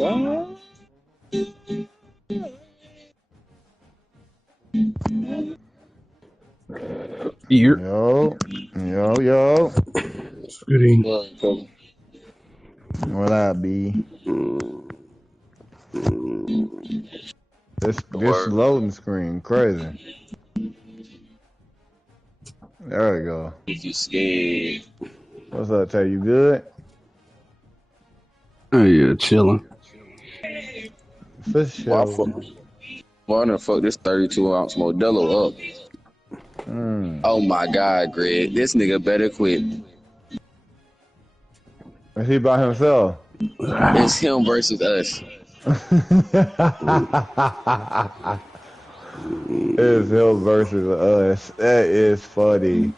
Yo. Gooding. What up, B? This loading screen crazy. There we go. You scared? What's up, Tay? You good? Oh yeah, chilling. For sure. Why the fuck this 32-ounce Modelo up? Oh my God, Greg, this nigga better quit. Is he by himself? It's him versus us. It's him versus us. That is funny.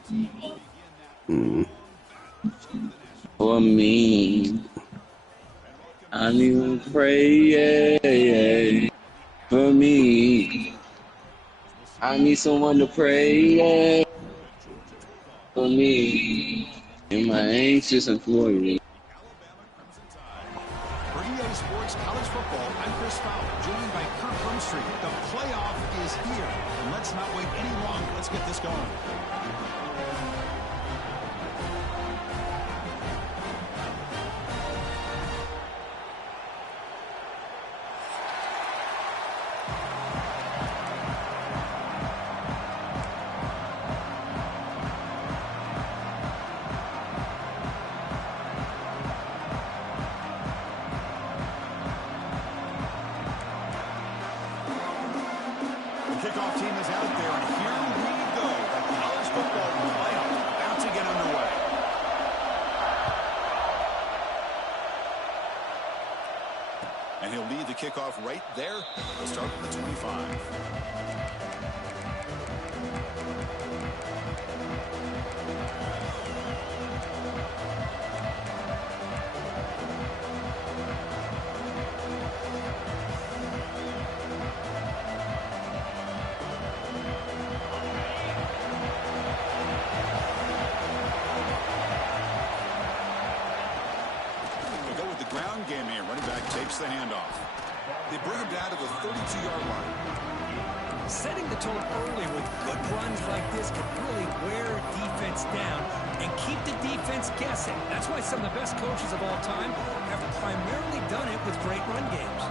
For me, I need to pray. For me, I need someone to pray. For me, am I anxious and floored? Sports College Football. I'm Chris Fowler, joined by Kirk Brumstreet. The playoff is here, and let's not wait any longer. Let's get this going. Kickoff team is out there, and here we go. The college football playoff about to get underway. And he'll lead the kickoff right there. We'll start with the 25. Ground game here. Running back takes the handoff. They bring him down to the 32-yard line. Setting the tone early with good runs like this can really wear a defense down and keep the defense guessing. That's why some of the best coaches of all time have primarily done it with great run games.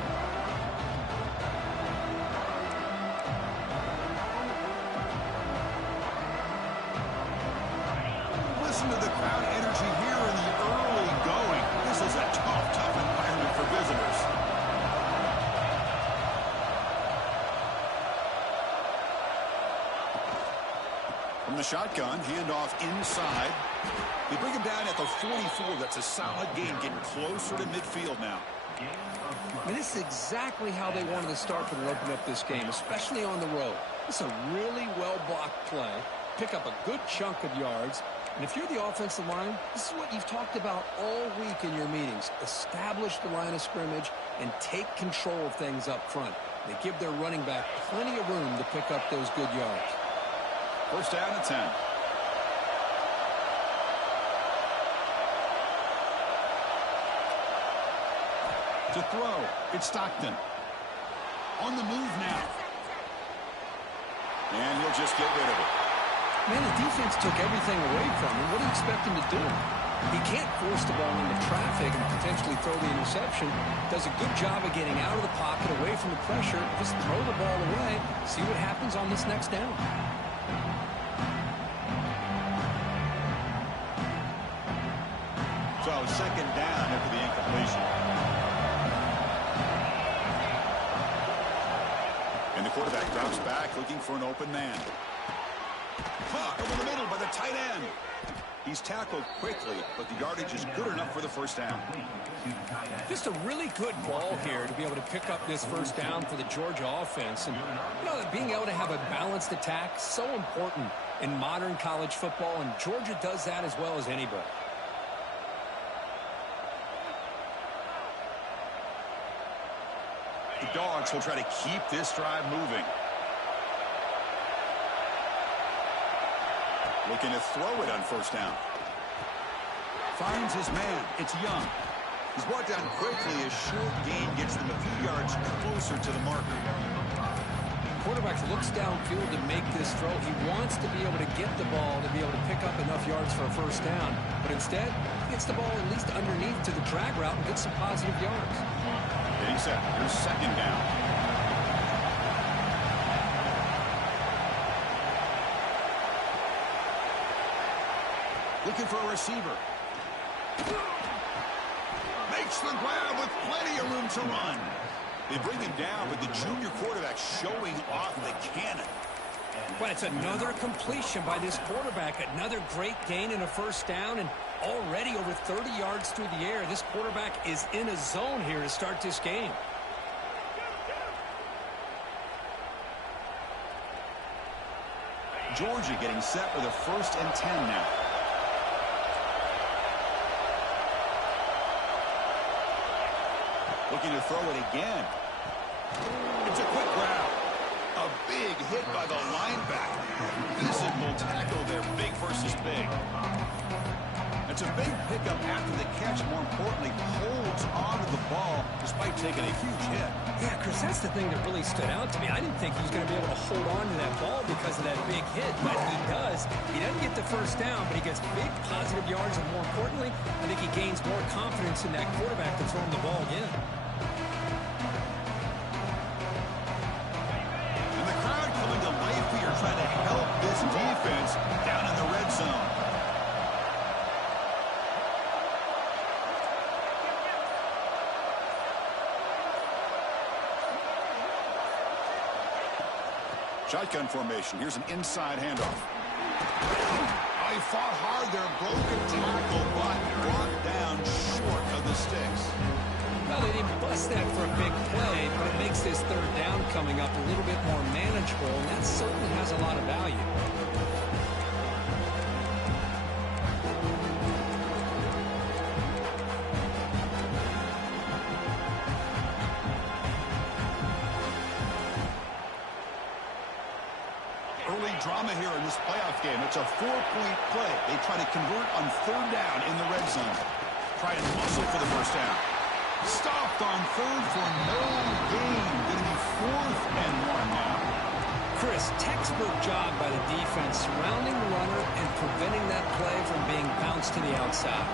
Listen to the crowd energy here in the early going. This is a tough environment for visitors. From the shotgun, handoff inside. They bring him down at the 44. That's a solid gain, getting closer to midfield now. And this is exactly how they wanted to start when they opened up this game, especially on the road. This is a really well-blocked play. Pick up a good chunk of yards. And if you're the offensive line, this is what you've talked about all week in your meetings. Establish the line of scrimmage and take control of things up front. They give their running back plenty of room to pick up those good yards. First down and 10. To throw, it's Stockton. On the move now. And he'll just get rid of it. Man, the defense took everything away from him. What do you expect him to do? He can't force the ball into traffic and potentially throw the interception. Does a good job of getting out of the pocket, away from the pressure. Just throw the ball away. See what happens on this next down. So second down after the incompletion. And the quarterback drops back looking for an open man. Caught over the middle by the tight end. He's tackled quickly, but the yardage is good enough for the first down. Just a really good ball here to be able to pick up this first down for the Georgia offense. And, you know, being able to have a balanced attack, so important in modern college football, and Georgia does that as well as anybody. The Dogs will try to keep this drive moving. Looking to throw it on first down. Finds his man. It's Young. He's brought down quickly. A short gain gets them a few yards closer to the marker. Quarterback looks downfield to make this throw. He wants to be able to get the ball to be able to pick up enough yards for a first down. But instead, he gets the ball at least underneath to the drag route and gets some positive yards. Getting set. Here's second down. Looking for a receiver. Makes the grab with plenty of room to run. They bring him down, but the junior quarterback showing off the cannon. But it's another completion by this quarterback. Another great gain and a first down, and already over 30 yards through the air. This quarterback is in a zone here to start this game. Georgia getting set for the 1st and 10 now. Looking to throw it again. It's a quick grab. A big hit by the linebacker. Physical tackle there, big versus big. It's a big pickup after the catch. More importantly, holds onto the ball despite taking a huge hit. Yeah, Chris, that's the thing that really stood out to me. I didn't think he was going to be able to hold on to that ball because of that big hit, but he does. He doesn't get the first down, but he gets big positive yards, and more importantly, I think he gains more confidence in that quarterback to throw him the ball again. And the crowd coming to life here, trying to help this defense down in the red zone. Shotgun formation. Here's an inside handoff. Oh, he fought hard there. Broken tackle, but brought down short of the sticks. Well, they didn't bust that for a big play, but it makes this third down coming up a little bit more manageable, and that certainly has a lot of value. Early drama here in this playoff game. It's a 4-point play. They try to convert on third down in the red zone. Try and muscle for the first down. Stopped on third for no gain. Going to be 4th and 1 now. Chris, textbook job by the defense surrounding the runner and preventing that play from being bounced to the outside.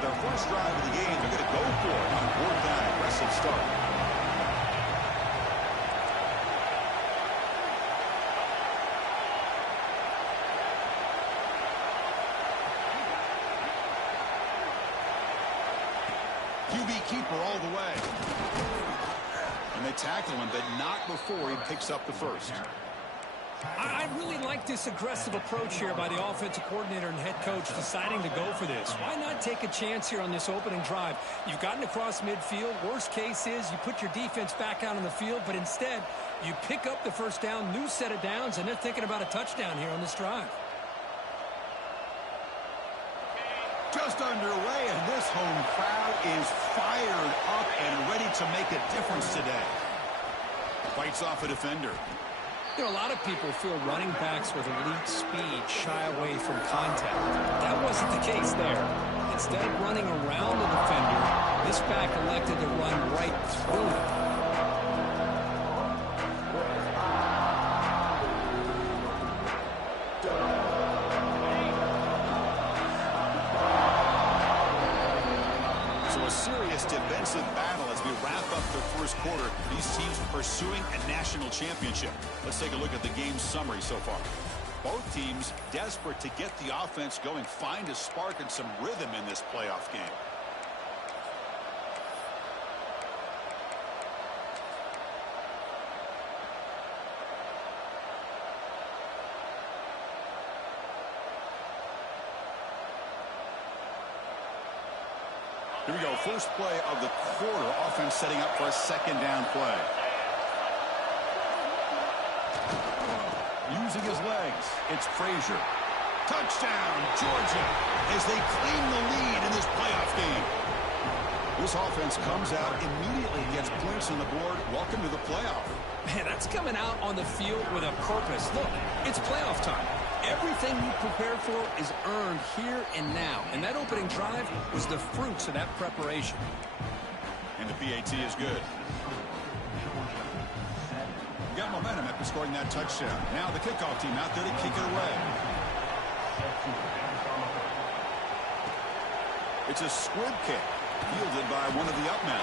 Their first drive of the game, they're going to go for it on 4th down. Aggressive start. QB keeper all the way. And they tackle him, but not before he picks up the first. I really like this aggressive approach here by the offensive coordinator and head coach deciding to go for this. Why not take a chance here on this opening drive? You've gotten across midfield. Worst case is you put your defense back out on the field, but instead you pick up the first down, new set of downs, and they're thinking about a touchdown here on this drive. Just underway, and this home crowd is fired up and ready to make a difference today. Fights off a defender. You know, a lot of people feel running backs with elite speed shy away from contact. That wasn't the case there. Instead of running around the defender, this back elected to run right through it. Defensive battle as we wrap up the first quarter. These teams pursuing a national championship. Let's take a look at the game summary so far. Both teams desperate to get the offense going, find a spark and some rhythm in this playoff game. Here we go, first play of the quarter. Offense setting up for a second down play. Using his legs, it's Frazier. Touchdown, Georgia, as they claim the lead in this playoff game. This offense comes out immediately, gets points on the board. Welcome to the playoff. Man, that's coming out on the field with a purpose. Look, it's playoff time. Everything you prepare for is earned here and now. And that opening drive was the fruits of that preparation. And the PAT is good. Got momentum after scoring that touchdown. Now the kickoff team out there to kick it away. It's a squib kick, fielded by one of the up men.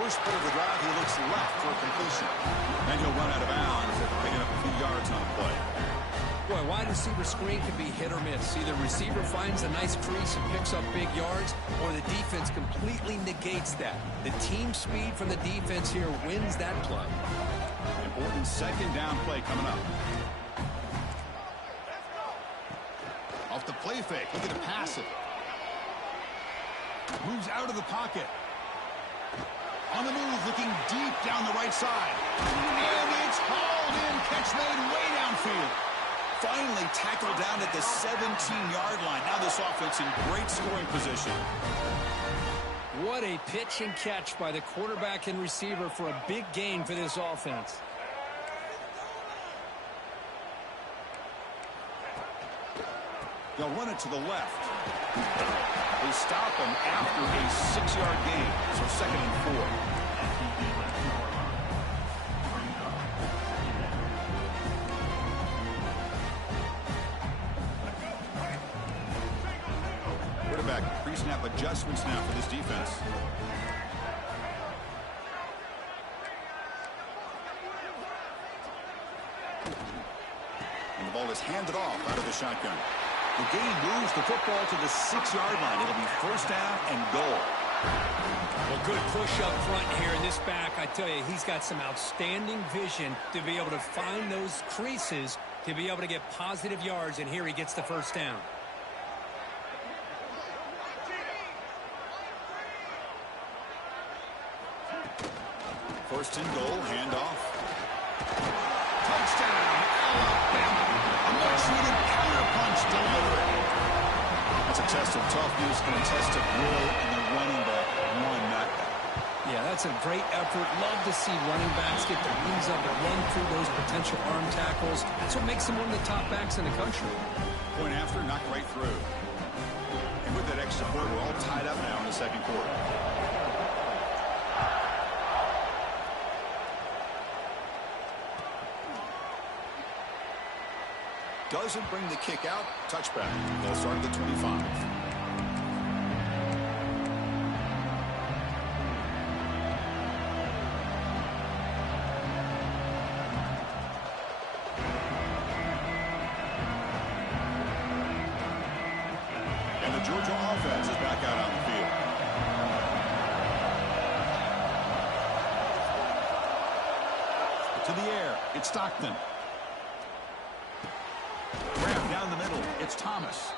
First play of the drive, he looks left for a completion. And he'll run out of bounds after picking up a few yards on the play. Boy, wide receiver screen can be hit or miss. Either receiver finds a nice crease and picks up big yards, or the defense completely negates that. The team speed from the defense here wins that play. Important second down play coming up. Off the play fake, look at the pass it. Moves out of the pocket. On the move, looking deep down the right side. And it's hauled in. Catch made way downfield. Finally tackled down at the 17-yard line. Now this offense in great scoring position. What a pitch and catch by the quarterback and receiver for a big gain for this offense. They'll run it to the left. They stop him after a 6-yard gain. So 2nd and 4. Quarterback pre-snap adjustments now for this defense. And the ball is handed off out of the shotgun. The game moves the football to the 6-yard line. It'll be 1st down and goal. Well, good push up front here in this back. I tell you, he's got some outstanding vision to be able to find those creases, to be able to get positive yards, and here he gets the 1st down. First and goal, handoff. Touchdown, Alabama. A much-needed counter-punch delivery. That's a test of toughness and a test of will, and the running back won that. Yeah, that's a great effort. Love to see running backs get their knees up and run through those potential arm tackles. That's what makes them one of the top backs in the country. Point after, knocked right through. And with that extra point, we're all tied up now in the 2nd quarter. Doesn't bring the kick out. Touchback. They'll start at the 25. And the Georgia offense is back out on the field. To the air. It's Stockton. Down the middle, it's Thomas.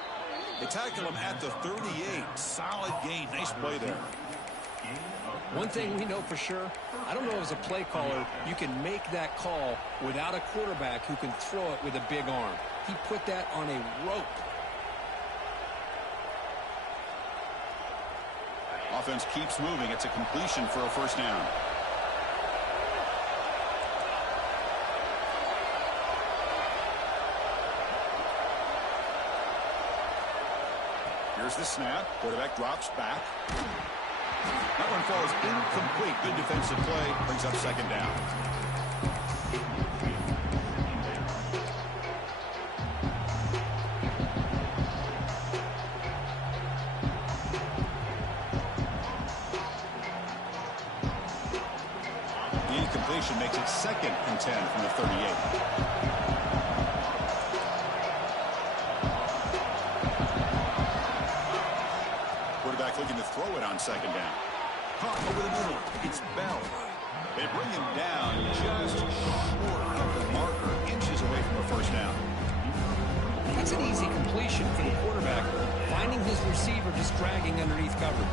They tackle him at the 38. Solid gain. Nice play there. One thing we know for sure, I don't know as a play caller, you can make that call without a quarterback who can throw it with a big arm. He put that on a rope. Offense keeps moving. It's a completion for a 1st down. Here's the snap. Quarterback drops back. That one falls incomplete. Good defensive play. Brings up 2nd down. The incompletion makes it 2nd and 10 from the 38. Looking to throw it on 2nd down. Caught over the middle. It's Bell. They bring him down just short of the marker, inches away from a first down. That's an easy completion for the quarterback, finding his receiver just dragging underneath coverage.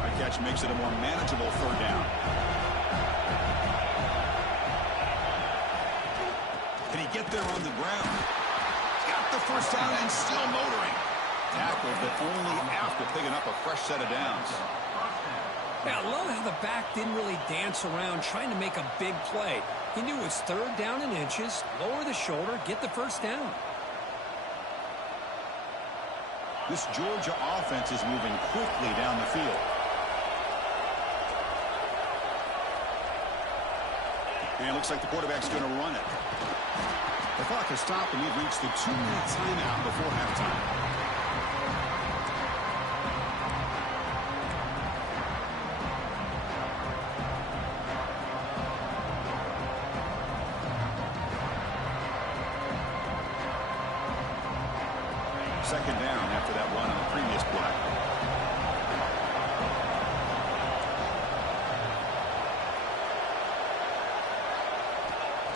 That catch makes it a more manageable third down. Can he get there on the ground? Got the first down and still motoring. Tackled, but only after picking up a fresh set of downs. Yeah, I love how the back didn't really dance around trying to make a big play. He knew it's third down in inches, lower the shoulder, get the first down. This Georgia offense is moving quickly down the field. And it looks like the quarterback's going to run it. The clock has stopped, and we've reached the 2-minute timeout before halftime. Second down after that run on the previous play.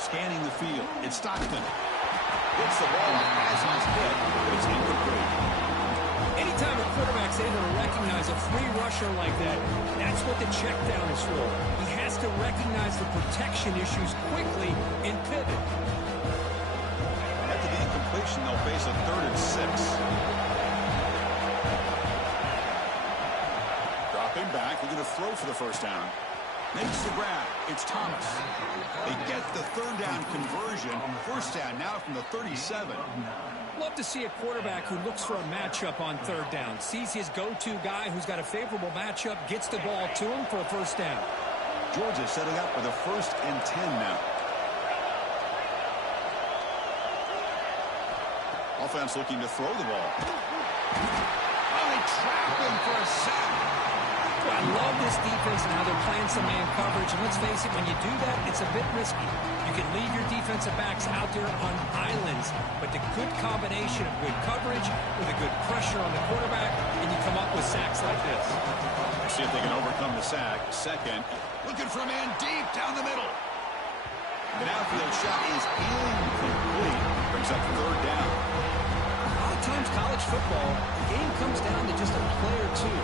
Scanning the field, it's Stockton. Gets the ball as he's hit, but it's incomplete. Anytime a quarterback's able to recognize a free rusher like that, that's what the check down is for. He has to recognize the protection issues quickly and pivot. After the incompletion, they'll face a 3rd and 6. Dropping back, they're going to throw for the first down. Makes the grab. It's Thomas. They get the third down conversion. First down now from the 37. Love to see a quarterback who looks for a matchup on third down. Sees his go-to guy who's got a favorable matchup, gets the ball to him for a first down. Georgia setting up for the 1st and 10 now. Offense looking to throw the ball. Oh, they trap him for a sack. Well, I love this defense and how they're playing some man coverage. And let's face it, when you do that, it's a bit risky. You can leave your defensive backs out there on islands, but the good combination of good coverage with a good pressure on the quarterback, and you come up with sacks like this. Let's see if they can overcome the sack. Second, looking for a man deep down the middle. The outfield shot is incomplete. Brings up third down. A lot of times college football, the game comes down to just a play or two.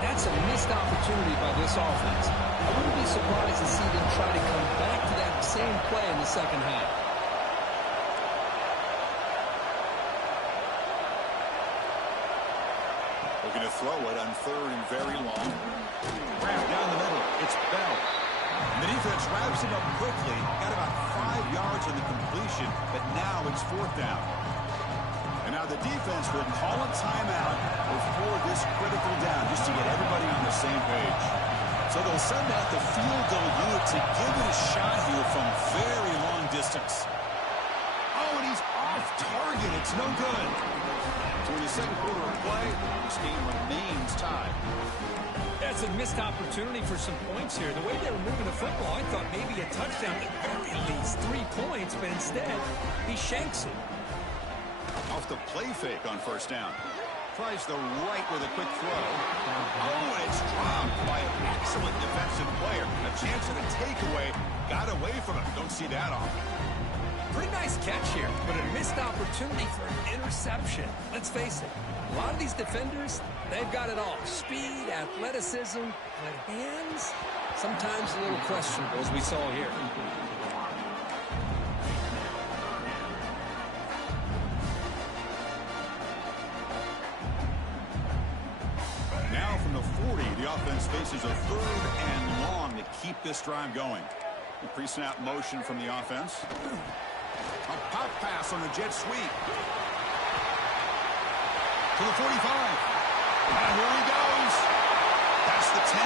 That's a missed opportunity by this offense. I wouldn't be surprised to see them try to come back to that same play in the second half. Looking to throw it on third and very long. Wrap down the middle. It's Bell. And the defense wraps him up quickly. Got about 5 yards on the completion, but now it's fourth down. And now the defense will call a timeout before this critical down, just to get everybody on the same page. So they'll send out the field goal unit to give it a shot here from very long distance. Oh, and he's off target. It's no good. So in the second quarter of play, this game remains tied. That's a missed opportunity for some points here. The way they were moving the football, I thought maybe a touchdown, at very least 3 points, but instead, he shanks it. Off the play fake on first down. Tries the right with a quick throw. Oh, and it's dropped by an excellent defensive player. A chance at a takeaway. Got away from him. Don't see that often. Pretty nice catch here, but a missed opportunity for an interception. Let's face it, a lot of these defenders, they've got it all. Speed, athleticism, but hands, sometimes a little questionable, as we saw here. Now from the 40, the offense faces a third and long to keep this drive going. The pre-snap motion from the offense. A pop pass on the jet sweep. To the 45. And here he goes. That's the 10.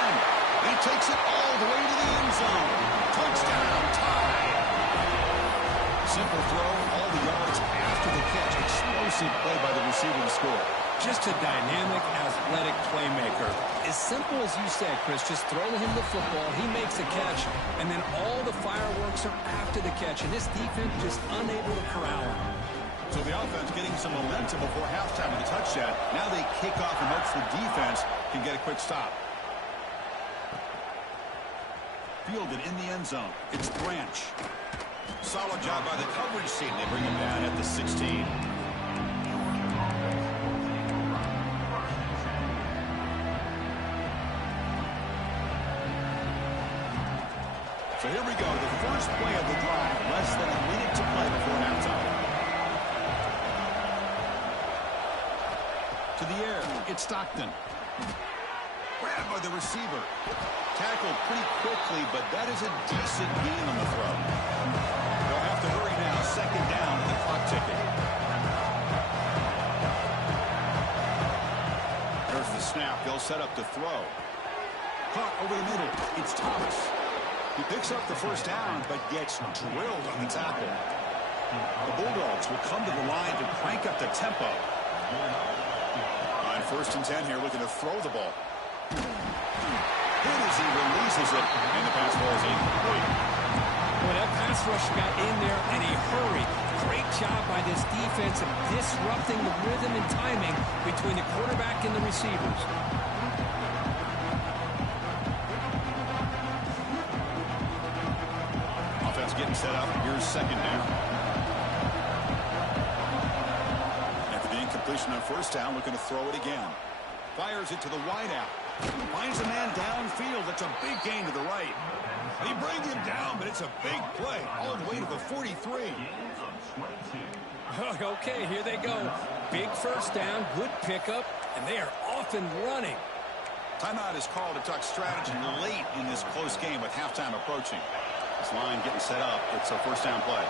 He takes it all the way to the end zone. Touchdown, tie. Simple throw, all the yards after the catch. Explosive play by the receiver to score. Just a dynamic, athletic playmaker. As simple as you said, Chris, just throw him the football, he makes a catch, and then all the fireworks are after the catch, and this defense just unable to corral him. So the offense getting some momentum before halftime with a touchdown. Now they kick off in hopes the defense can get a quick stop. Fielded in the end zone. It's Branch. Solid job by the coverage team. They bring him down at the 16. So here we go, the first play of the drive, less than a minute to play before halftime. To the air, it's Stockton. Grabbed by the receiver. Tackled pretty quickly, but that is a decent gain on the throw. They'll have to hurry now, second down with the clock ticking. There's the snap, they'll set up to throw. Caught over the middle, it's Thomas. He picks up the first down, but gets drilled on the tackle. The Bulldogs will come to the line to crank up the tempo. On 1st and 10 here, looking to throw the ball. Hit as he releases it, and the pass ball is incomplete. Well, that pass rush got in there in a hurry. Great job by this defense of disrupting the rhythm and timing between the quarterback and the receivers. Getting set up. Here's second down. After the incompletion on first down, looking to throw it again. Fires it to the wideout. Finds a man downfield. That's a big gain to the right. They bring him down, but it's a big play. All the way to the 43. Okay, here they go. Big first down, good pickup, and they are off and running. Timeout is called to talk strategy late in this close game with halftime approaching. This line getting set up. It's a first down play.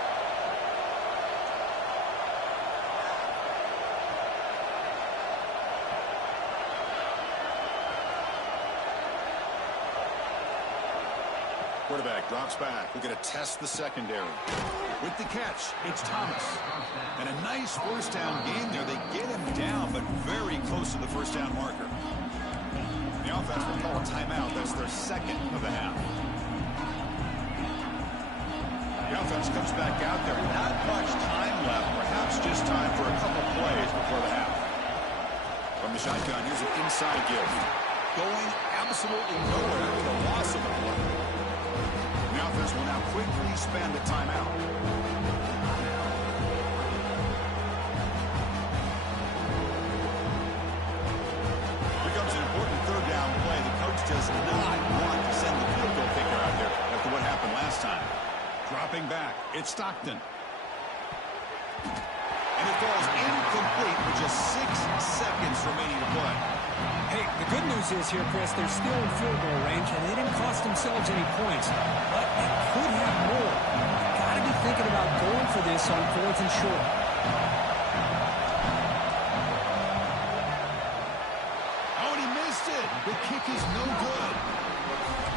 Quarterback drops back. We're going to test the secondary. With the catch, it's Thomas. And a nice first down game there. They get him down, but very close to the first down marker. The offense will call a timeout. That's their second of the half. The offense comes back out there. Not much time left. Perhaps just time for a couple plays before the half. From the shotgun, here's an inside give. Going absolutely nowhere after the loss of the play. The offense will now quickly spend a timeout. Here comes an important third down play. The coach does not want to send the field goal kicker out there after what happened last time. Dropping back, it's Stockton. And it falls incomplete with just 6 seconds remaining to play. Hey, the good news is here, Chris, they're still in field goal range, and they didn't cost themselves any points. But they could have more. You've got to be thinking about going for this on 4th and short. Oh, and he missed it. The kick is no good.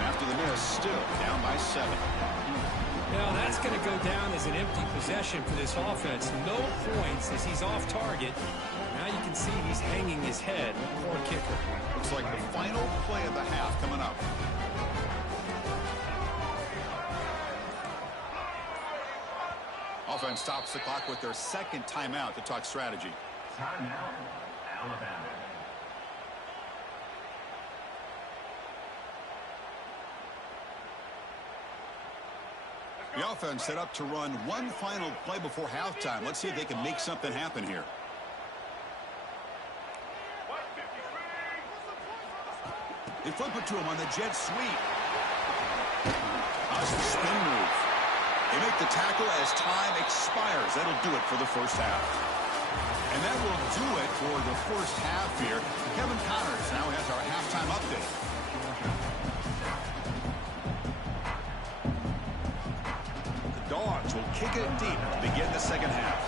After the miss, still down by 7. Now, that's going to go down as an empty possession for this offense. No points as he's off target. Now you can see he's hanging his head. Poor kicker. Looks like the final play of the half coming up. Offense stops the clock with their second timeout to talk strategy. Timeout, Alabama. The offense set up to run one final play before halftime. Let's see if they can make something happen here. They flip it to him on the jet sweep. How's the spin move? They make the tackle as time expires. That'll do it for the first half. And that will do it for the first half here. Kevin Connors now has our halftime update. Dogs will kick it deep to begin the second half.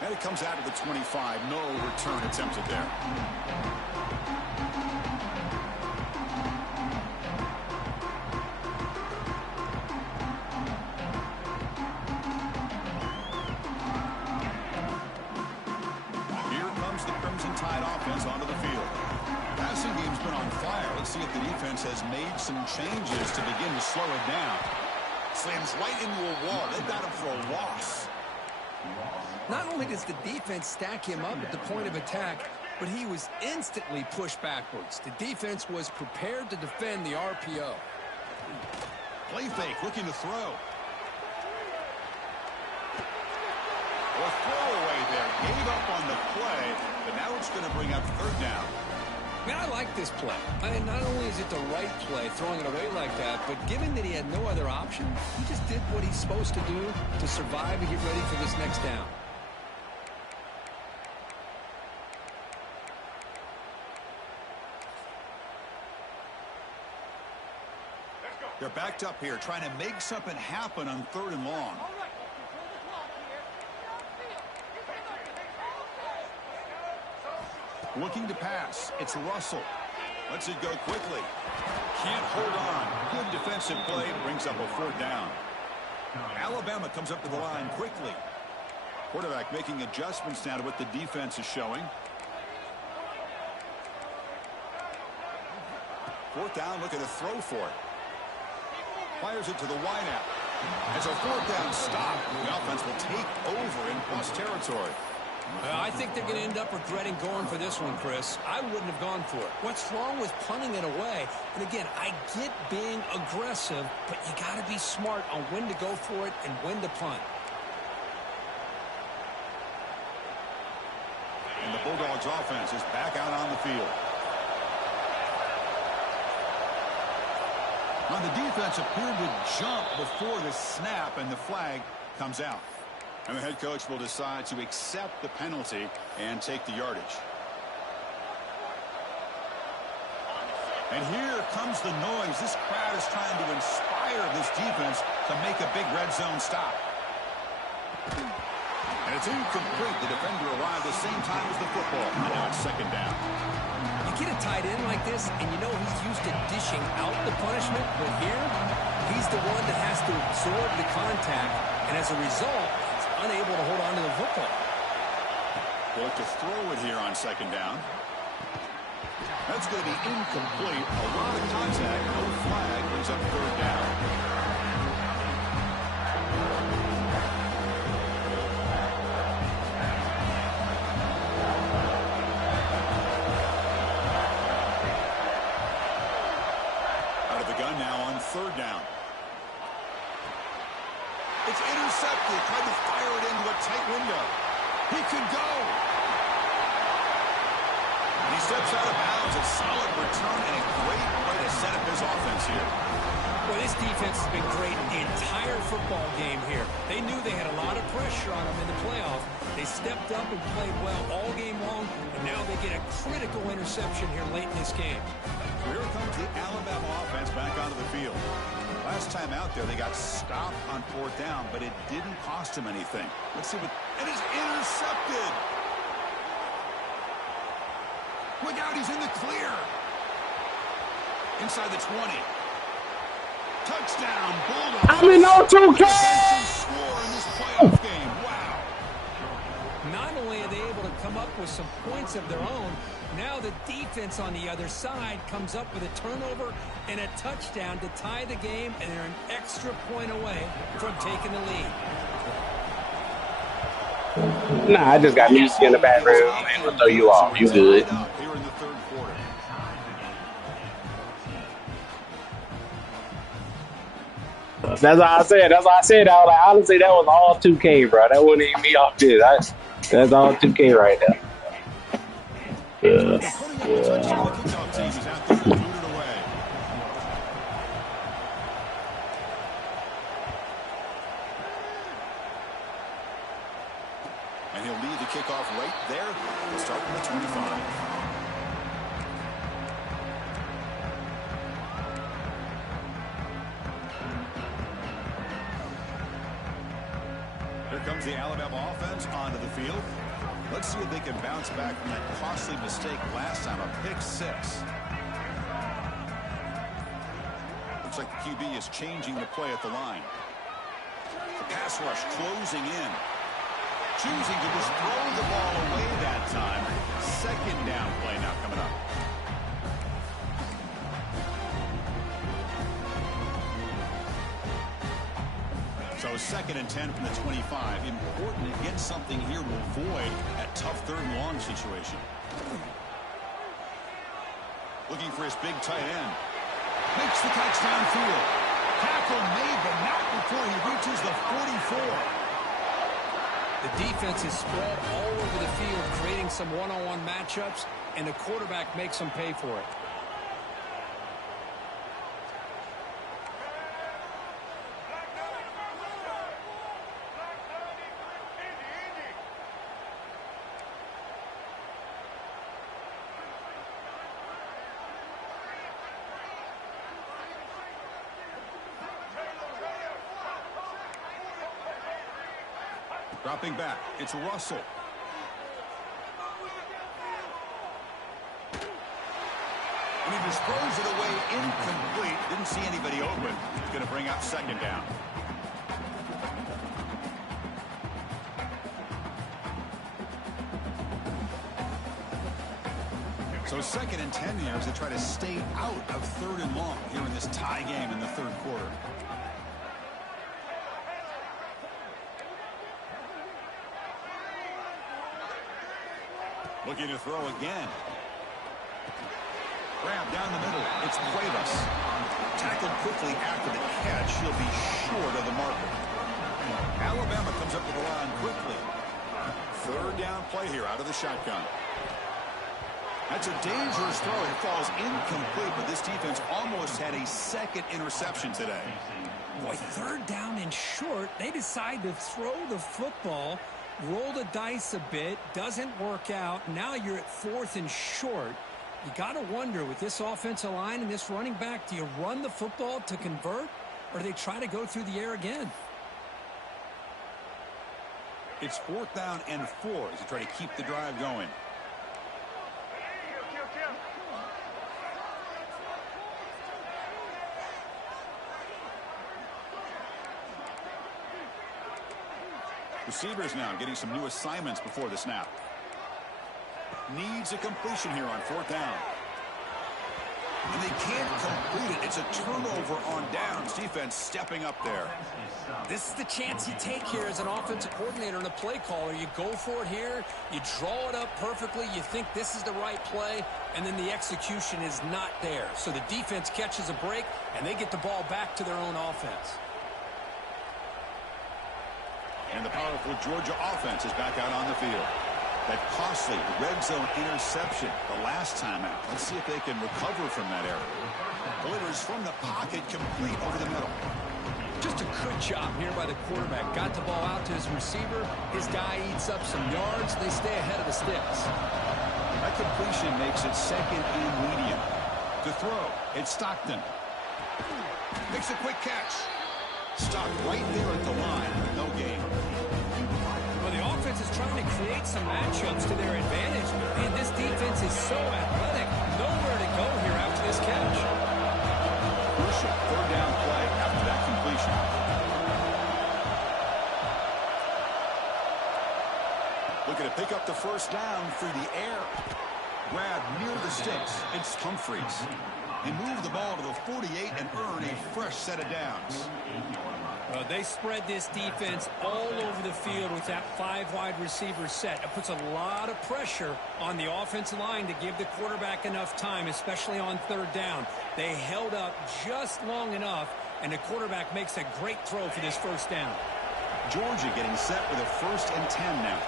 And it comes out of the 25. No return attempted there. see if the defense has made some changes to begin to slow it down. Slams right into a wall. They've got him for a loss. Not only does the defense stack him up at the point of attack, but he was instantly pushed backwards. The defense was prepared to defend the RPO. Play fake, looking to throw. A throwaway there. Gave up on the play, but now it's going to bring up third down. Man, I like this play. I mean, not only is it the right play, throwing it away like that, but given that he had no other option, he just did what he's supposed to do to survive and get ready for this next down. They're backed up here, trying to make something happen on 3rd and long. Looking to pass. It's Russell. Lets it go quickly. Can't hold on. Good defensive play. Brings up a 4th down. Alabama comes up to the line quickly. Quarterback making adjustments now to what the defense is showing. 4th down, looking to throw for it. Fires it to the wideout. As a 4th down stop, the offense will take over in plus territory. I think they're going to end up regretting going for this one, Chris. I wouldn't have gone for it. What's wrong with punting it away? And again, I get being aggressive, but you got to be smart on when to go for it and when to punt. And the Bulldogs offense is back out on the field. Now the defense appeared to jump before the snap, and the flag comes out. And the head coach will decide to accept the penalty and take the yardage. And here comes the noise. This crowd is trying to inspire this defense to make a big red zone stop. And it's incomplete. The defender arrived the same time as the football. And now it's 2nd down. You get a tight end like this, and you know he's used to dishing out the punishment, but here, he's the one that has to absorb the contact, and as a result, he's unable to hold on to the football. They look to throw it here on 2nd down. That's going to be incomplete. A lot of contact, no flag, brings up 3rd down. Out of the gun now on 3rd down. It's intercepted. Tried to fire it into a tight window. He could go. And he steps out of bounds. A solid return and a great way to set up his offense here. Well, this defense has been great the entire football game here. They knew they had a lot of pressure on them in the playoff. They stepped up and played well all game long, and now they get a critical interception here late in this game. So here comes the Alabama offense back onto the field. Last time out there, they got stopped on 4th down, but it didn't cost them anything. Let's see what... It is intercepted! Look out, he's in the clear! Inside the 20. Touchdown, Bulldogs! I'm in no 2K! Score in this playoff game. Wow! Not only are they able to come up with some points of their own, now the defense on the other side comes up with a turnover and a touchdown to tie the game, and they're an extra point away from taking the lead. Nah, I just got music in the background. I ain't gonna throw you off. You good. Here in the 3rd quarter. That's all I said. That's all I said. I was like, honestly, that was all 2K, bro. That wouldn't even be off this. That's all 2K right there. Yeah. Putting up the touchdown, the kickoff team is out there to boot it away. And he'll lead the kickoff right there. We'll start from the 25. Here comes the Alabama offense onto the field. Let's see if they can bounce back from that costly mistake last time, a pick 6. Looks like the QB is changing the play at the line. The pass rush closing in. Choosing to just throw the ball away that time. 2nd down play now coming up. second and 10 from the 25. Important to get something here to avoid that tough third and long situation. Looking for his big tight end. Makes the catch downfield. Tackle made, but not before he reaches the 44. The defense is spread all over the field, creating some one-on-one matchups, and the quarterback makes them pay for it. Dropping back, it's Russell. And he just throws it away incomplete. Didn't see anybody open. He's going to bring up second down. So second and 10 here as they try to stay out of third and long here in this tie game in the third quarter. Looking to throw again. Grab down the middle. It's Cuevas. Tackled quickly after the catch. He'll be short of the marker. Alabama comes up with the line quickly. Third down play here out of the shotgun. That's a dangerous throw. It falls incomplete, but this defense almost had a second interception today. Boy, third down and short. They decide to throw the football. Roll the dice a bit, doesn't work out. Now you're at fourth and short. You got to wonder, with this offensive line and this running back, do you run the football to convert, or do they try to go through the air again? It's fourth down and 4 as you try to keep the drive going. Receivers now getting some new assignments before the snap. Needs a completion here on fourth down. And they can't complete it. It's a turnover on downs. Defense stepping up there. This is the chance you take here as an offensive coordinator and a play caller. You go for it here. You draw it up perfectly. You think this is the right play, and then the execution is not there. So the defense catches a break, and they get the ball back to their own offense. And the powerful Georgia offense is back out on the field. That costly red zone interception the last time out. Let's see if they can recover from that error. Delivers from the pocket, complete over the middle. Just a good job here by the quarterback. Got the ball out to his receiver. His guy eats up some yards. They stay ahead of the sticks. That completion makes it second and medium. To throw, it's Stockton. Makes a quick catch. Stopped right there at the line. No gain. Well, the offense is trying to create some matchups to their advantage. And this defense is so athletic. Nowhere to go here after this catch. Crucial third down play after that completion. Looking to pick up the first down through the air. Grab near the sticks. It's Humphreys. They move the ball to the 48 and earn a fresh set of downs. Well, they spread this defense all over the field with that 5 wide receiver set. It puts a lot of pressure on the offensive line to give the quarterback enough time, especially on third down. They held up just long enough, and the quarterback makes a great throw for this first down. Georgia getting set with a 1st and 10 now.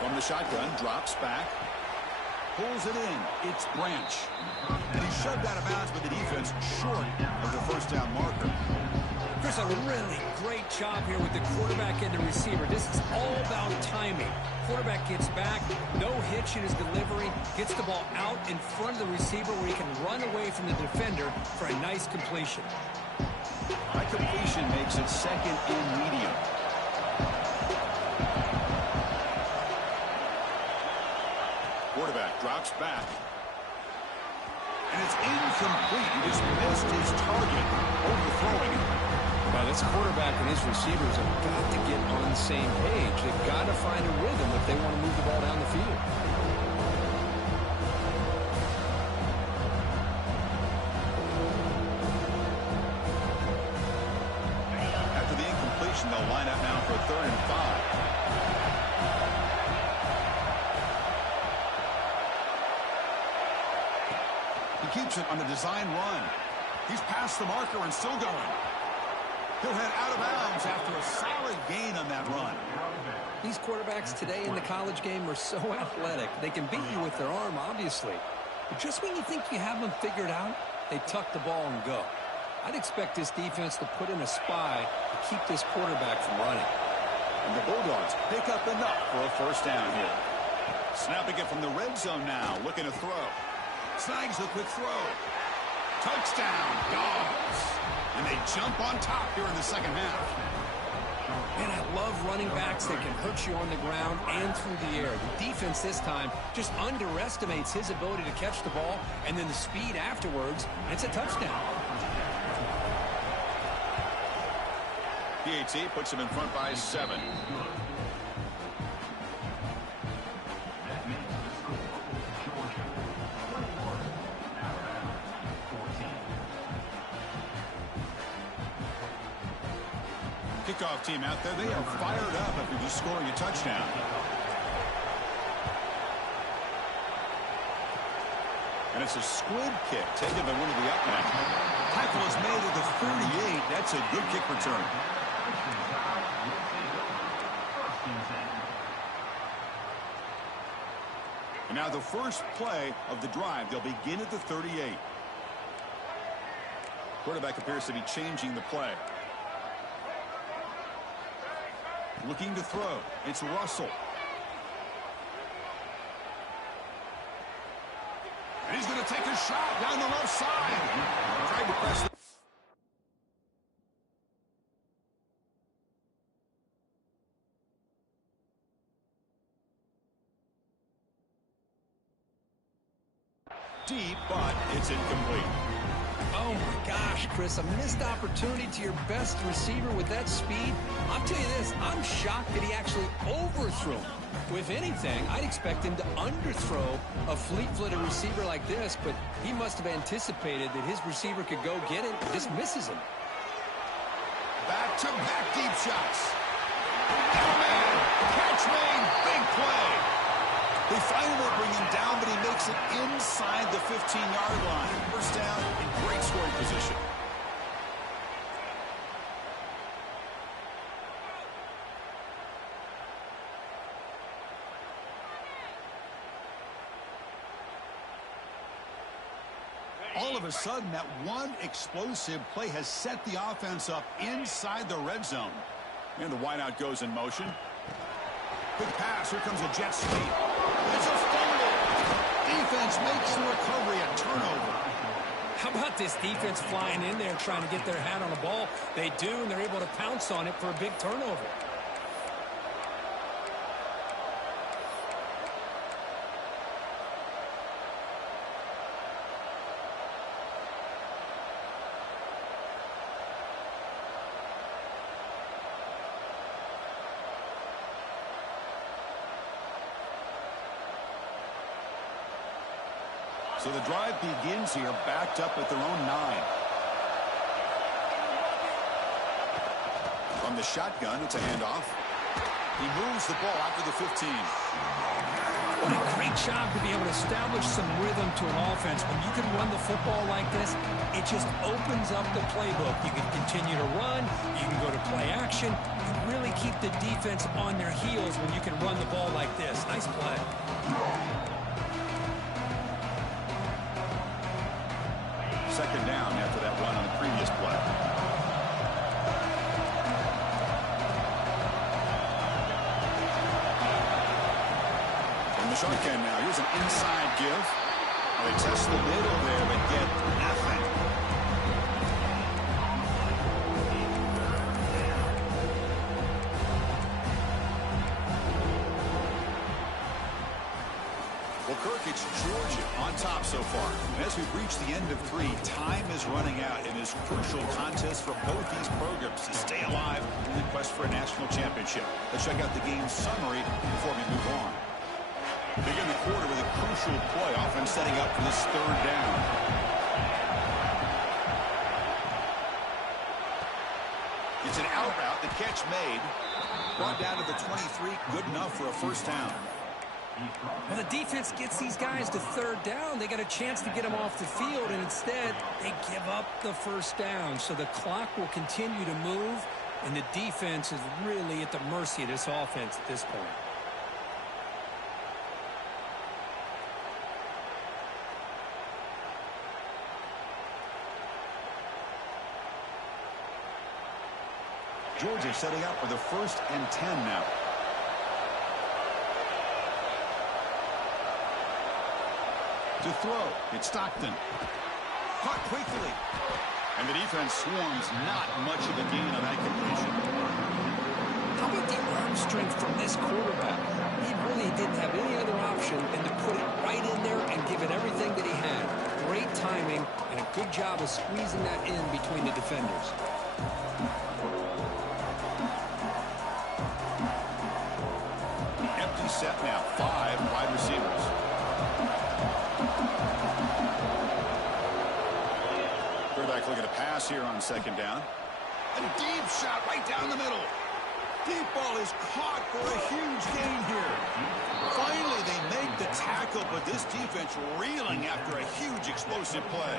From the shotgun, drops back. Pulls it in. It's Branch. And he shoved out of bounds with the defense short of the first down marker. There's a really great job here with the quarterback and the receiver. This is all about timing. Quarterback gets back, no hitch in his delivery, gets the ball out in front of the receiver where he can run away from the defender for a nice completion. That completion makes it second and medium. Quarterback drops back. And it's incomplete. He just missed his target, overthrowing it. Well, this quarterback and his receivers have got to get on the same page. They've got to find a rhythm if they want to move the ball down the field. formation. They'll line up now for 3rd and 5. He keeps it on the design run. He's past the marker and still going. He'll head out of bounds after a solid gain on that run. These quarterbacks today in the college game are so athletic. They can beat you with their arm, obviously. But just when you think you have them figured out, they tuck the ball and go. I'd expect this defense to put in a spy to keep this quarterback from running. And the Bulldogs pick up enough for a 1st down here. Snapping it from the red zone now, looking to throw. Snags the quick throw. Touchdown, Dogs. And they jump on top here in the 2nd half. And I love running backs that can hurt you on the ground and through the air. The defense this time just underestimates his ability to catch the ball, and then the speed afterwards, and it's a touchdown. PAT puts him in front by 7. Kickoff team out there, they are fired up after just scoring a touchdown. And it's a squib kick taken by one of the up men. Tackle is made at the 38. That's a good kick return. And now the first play of the drive. They'll begin at the 38. Quarterback appears to be changing the play. Looking to throw. It's Russell. And he's going to take a shot down the left side. Trying to press the deep, but it's incomplete. Oh, my gosh, Chris, a missed opportunity to your best receiver with that speed. I'll tell you this, I'm shocked that he actually overthrew him. If anything, I'd expect him to underthrow a fleet-footed receiver like this, but he must have anticipated that his receiver could go get it and just misses him. Back-to-back deep shots. Oh, man, catch made, big play. They finally bring him down, but he makes it inside the 15-yard line. First down in great scoring position. All of a sudden, that one explosive play has set the offense up inside the red zone. And the wideout goes in motion. Big pass. Here comes a jet sweep. It's a fumble. Defense makes the recovery a turnover. How about this defense flying in there trying to get their hat on the ball? They do, and they're able to pounce on it for a big turnover. So the drive begins here, backed up at their own 9. From the shotgun, it's a handoff. He moves the ball after the 15. What a great job to be able to establish some rhythm to an offense. When you can run the football like this, it just opens up the playbook. You can continue to run. You can go to play action. You really keep the defense on their heels when you can run the ball like this. Nice play. Second down after that run on the previous play. From the shotgun now, here's an inside give. They test the middle there, but get nothing. Well, Kirk, it's Georgia on top so far. And as we've reached the end of 3, time is running out in this crucial contest for both these programs to stay alive in the quest for a national championship. Let's check out the game summary before we move on. Begin the quarter with a crucial play, offense setting up for this 3rd down. It's an out route. The catch made. Brought down to the 23. Good enough for a first down. Well, the defense gets these guys to third down. They got a chance to get them off the field, and instead they give up the first down. So the clock will continue to move, and the defense is really at the mercy of this offense at this point. Georgia setting up for the 1st and 10 now. To throw, it's Stockton. Caught quickly. And the defense swarms, not much of a gain on that completion. How about the arm strength from this quarterback? He really didn't have any other option than to put it right in there and give it everything that he had. Great timing and a good job of squeezing that in between the defenders. Empty set now, 5 wide receivers. Quarterback looking to pass here on 2nd down. A deep shot right down the middle. Deep ball is caught for a huge gain here. Finally, they make the tackle, but this defense reeling after a huge explosive play.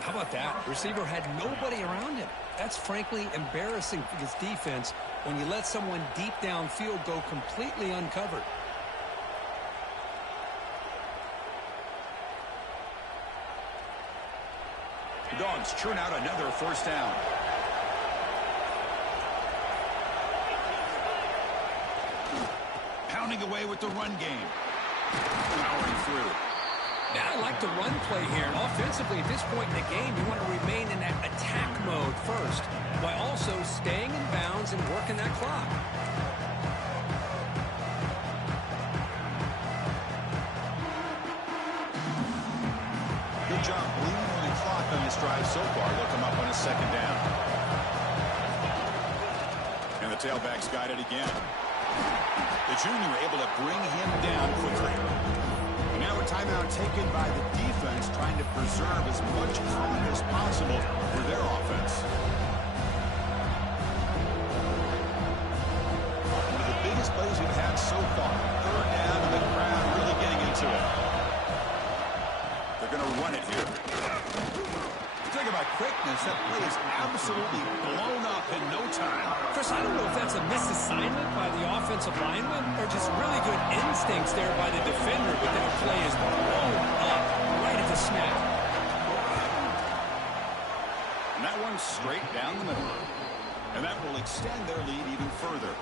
How about that? Receiver had nobody around him. That's frankly embarrassing for this defense when you let someone deep downfield go completely uncovered. The Dogs churn out another first down. Pounding away with the run game. Powering through. Now, I like the run play here. And offensively, at this point in the game, you want to remain in that attack mode first, while also staying in bounds and working that clock. Good job bleeding the clock on this drive so far. They'll come up on a 2nd down. And the tailback's got it again. The junior able to bring him down quickly. And now a timeout taken by the defense, trying to preserve as much clock as possible for their offense. One of the biggest plays we've had so far. 3rd down, and the crowd really getting into it. They're going to run it here. Talk about quickness. That play is absolutely blown up in no time. Chris, I don't know if that's a misassignment by the offensive lineman or just really good instincts there by the defender, but that play is blown up right at the snap. And that one's straight down the middle. And that will extend their lead even further.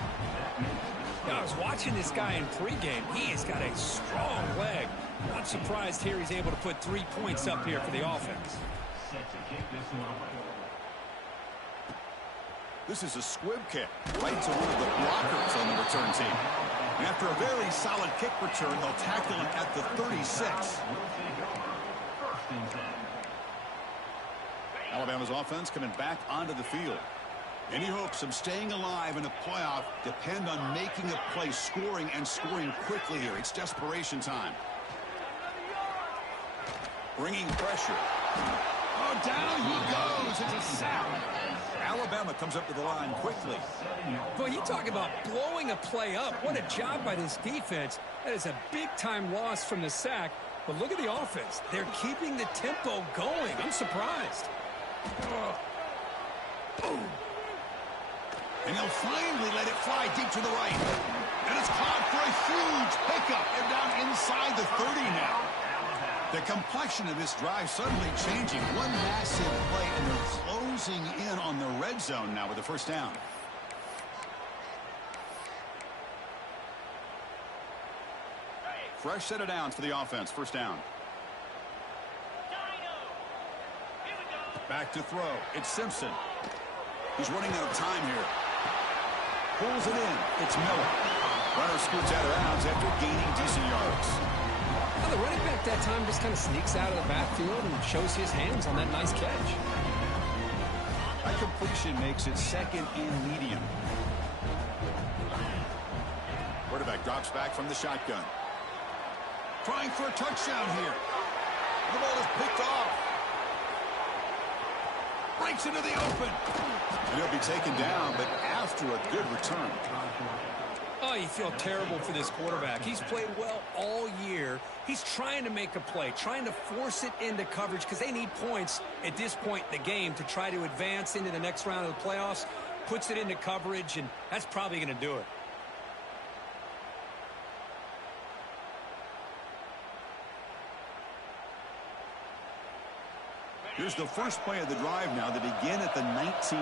Now, I was watching this guy in pregame. He has got a strong leg. Not surprised here he's able to put 3 points up here for the offense. This is a squib kick right to one of the blockers on the return team. And after a very solid kick return, they'll tackle him at the 36. Alabama's offense coming back onto the field. Any hopes of staying alive in a playoff depend on making a play, scoring, and scoring quickly here. It's desperation time. Bringing pressure. Oh, down he goes. It's a sack. Alabama comes up to the line quickly. Boy, you talk about blowing a play up. What a job by this defense. That is a big-time loss from the sack. But look at the offense. They're keeping the tempo going. I'm surprised. And he'll finally let it fly deep to the right. And it's caught for a huge pickup. They're down inside the 30 now. The complexion of this drive suddenly changing. One massive play, and they're closing in on the red zone now with the first down. Fresh set of downs for the offense. First down. Back to throw. It's Simpson. He's running out of time here. Pulls it in. It's Miller. Runner scoots out of bounds after gaining decent yards. Well, the running back that time just kind of sneaks out of the backfield and shows his hands on that nice catch. That completion makes it 2nd and medium. Quarterback drops back from the shotgun. Trying for a touchdown here. The ball is picked off. breaks into the open. And he'll be taken down, but after a good return. Oh, you feel terrible for this quarterback. He's played well all year. He's trying to make a play, trying to force it into coverage because they need points at this point in the game to try to advance into the next round of the playoffs. Puts it into coverage, and that's probably going to do it. Here's the first play of the drive now to begin at the 19.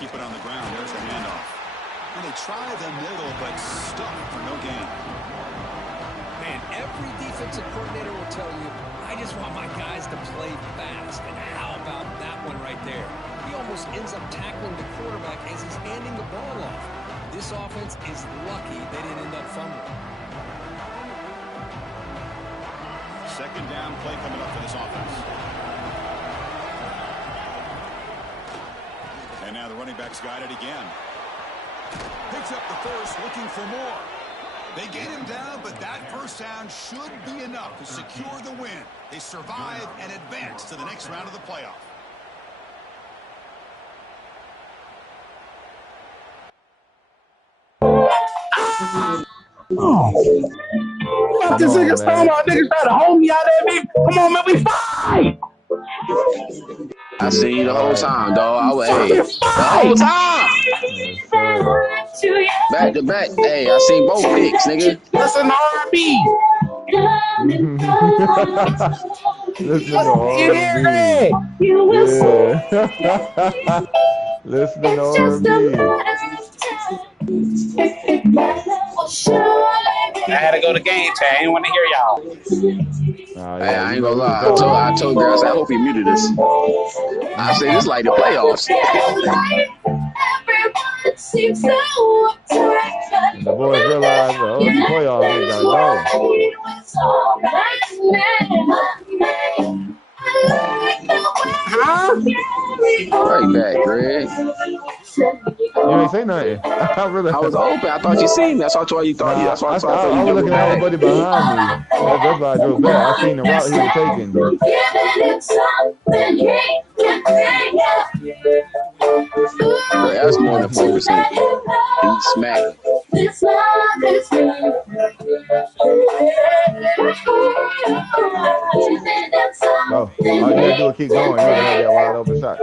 Keep it on the ground. There's the handoff. And they try the middle, but stuck for no gain. Man, every defensive coordinator will tell you, I just want my guys to play fast. And how about that one right there? He almost ends up tackling the quarterback as he's handing the ball off. This offense is lucky they didn't end up fumbling. Second down play coming up for this offense. And now the running back's got it again. Picks up the first, looking for more. They get him down, but that first down should be enough to secure the win. They survive and advance to the next round of the playoff. Fuck this nigga stone on niggas try to hold me out there, baby. Come on, man, we fight. I seen you the whole time, dog. I was, hey, the whole time. Back to back. Hey, I seen both picks, nigga. Listen to R&B. Listen to You hear R&B. that? Yeah. Listen to R&B. I had to go to game chat. I didn't want to hear y'all. Nah, Hey, yeah, I you ain't know gonna lie. who's I dope. told girls, I hope he muted us. I say this like the playoffs. And the boys realize, oh, it's the playoffs, they gotta go. Huh? Right back, Greg. You ain't say nothing. I really. I was open. I thought you seen me. That's why I told you thought you. Nah, That's why I I thought you was drove looking at back. everybody behind me. That's why I drove back. I seen the route he was taking. Bro, that's more than 4%. He smacked. Oh, all you gotta do is keep going. You would have had that wide open shot.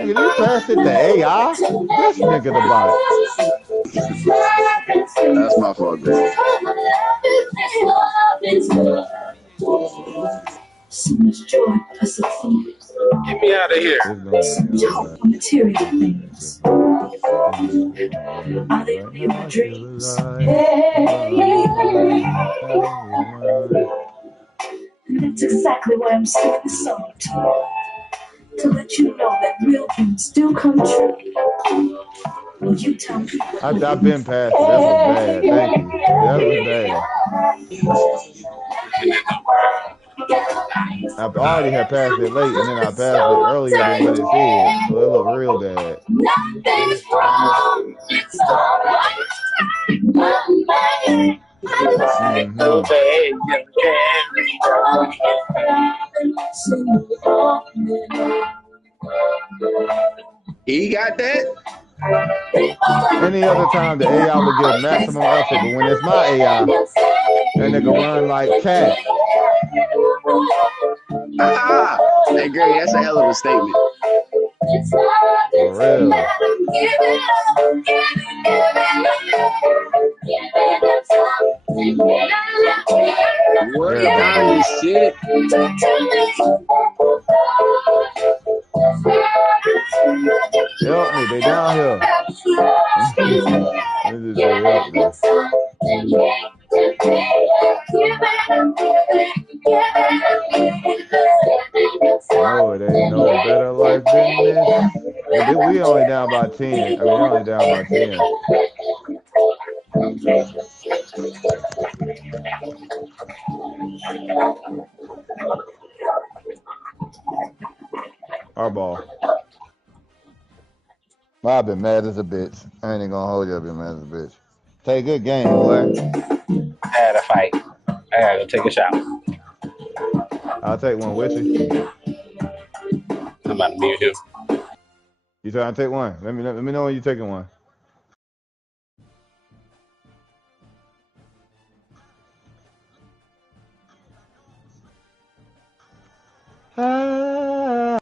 Nigga, you pass it to AI? This nigga the bot. That's my fault, Greg. So much joy, possibility. Get me out of here. It's gonna be alright. Material things. Are they Right only now my I feel dreams? alive. And that's exactly why I'm singing this song to let you know that real dreams do come true. Will you tell me? I've been past it. That was bad. Thank you. That was bad. I already had passed it late, and then I passed it earlier than what it said, so it looked real bad. Nothing's wrong. It's all right. He got that? Any other time, the AI would give maximum effort, but when it's my AI, that nigga run like cat. Hey, Greg, that's a hell of a statement. For real. What Yeah, kind of shit? Help me, they down here. They just say help me. No, it ain't no better life than this. We only down by 10. I mean, they're only down by 10. Our ball. I've been mad as a bitch. I ain't even gonna hold you. I've been mad as a bitch. Take a good game, boy. I had a fight. I gotta go take a shower. I'll take one with you. I'm about to mute him. You trying to take one? Let me know when you're taking one. Ah,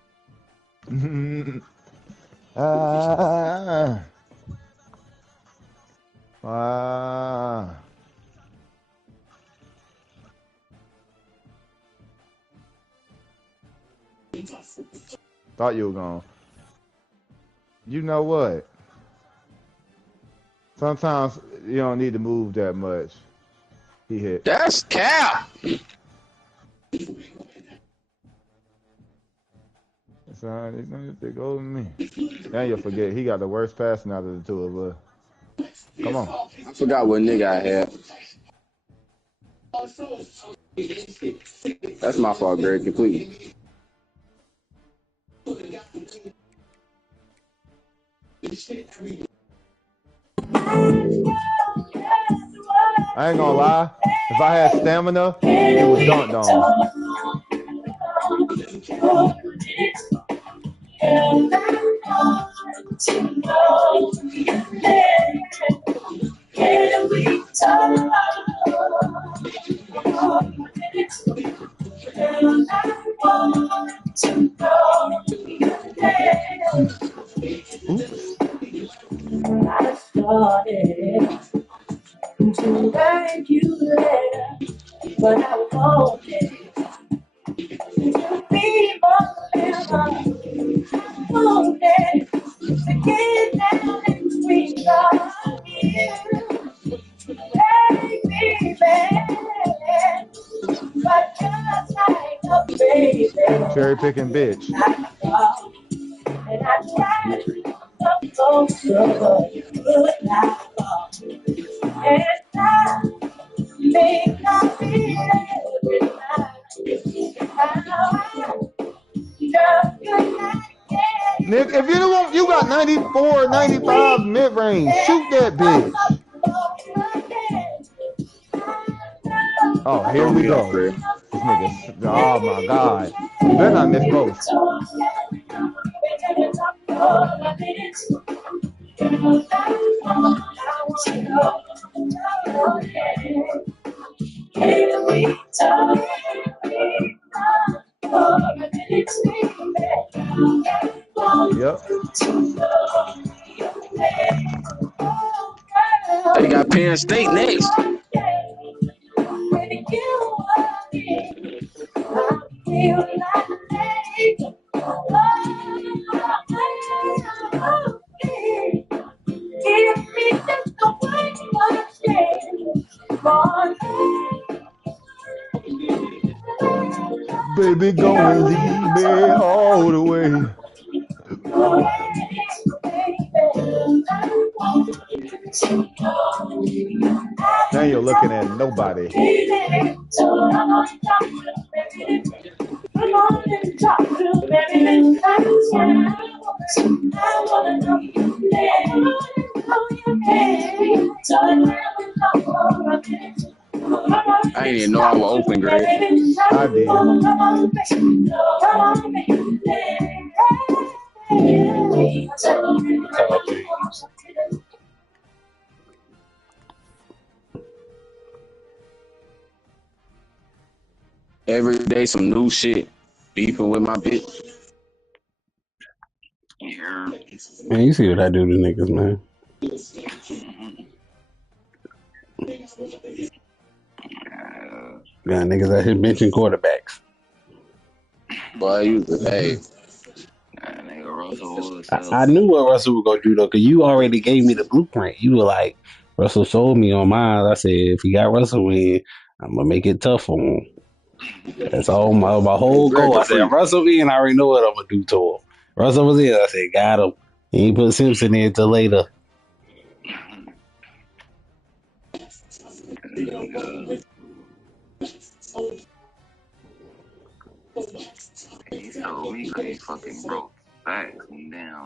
ah, ah. Thought you were gone. You know what? Sometimes you don't need to move that much. He hit. That's cap. It's all right. They're gonna take over me. Now you'll forget. He got the worst passing out of the two of us. Come on. I forgot what nigga I had. That's my fault, Greg, completely. I ain't gonna lie. If I had stamina, it was dunked on. Oops. I started to write you later, but I wanted to be more than I wanted to get down and sweet on you, baby, but just like a baby, Cherry picking bitch. I thought, and I tried to come closer, but you could not fall. And I think I feel every night how I just could not get Nick, if you don't want, you got 94, 95 mid range. Shoot that bitch. Oh, here Don't we be up, go. Greg. This nigga. Oh my God. You better not miss both. Yep. They got Penn State next. Baby, go and leave me all the way. Now you're looking at nobody. I didn't even know I was open, Greg. I did. Every day some new shit. Beefing with my bitch. Yeah. Man, you see what I do to niggas, man. Got niggas out here benching quarterbacks. Boy, you hey. That nigga Russell was I knew what Russell was gonna do though, cause you already gave me the blueprint. You were like, Russell showed me on mine. I said, if he got Russell in, I'm gonna make it tough for him. That's all my whole Greg goal. a I said, freak. Russell in, I already know what I'm gonna do to him. Russell was in. I said, got him. He ain't put Simpson in till later. he told me he fucking broke facts and down.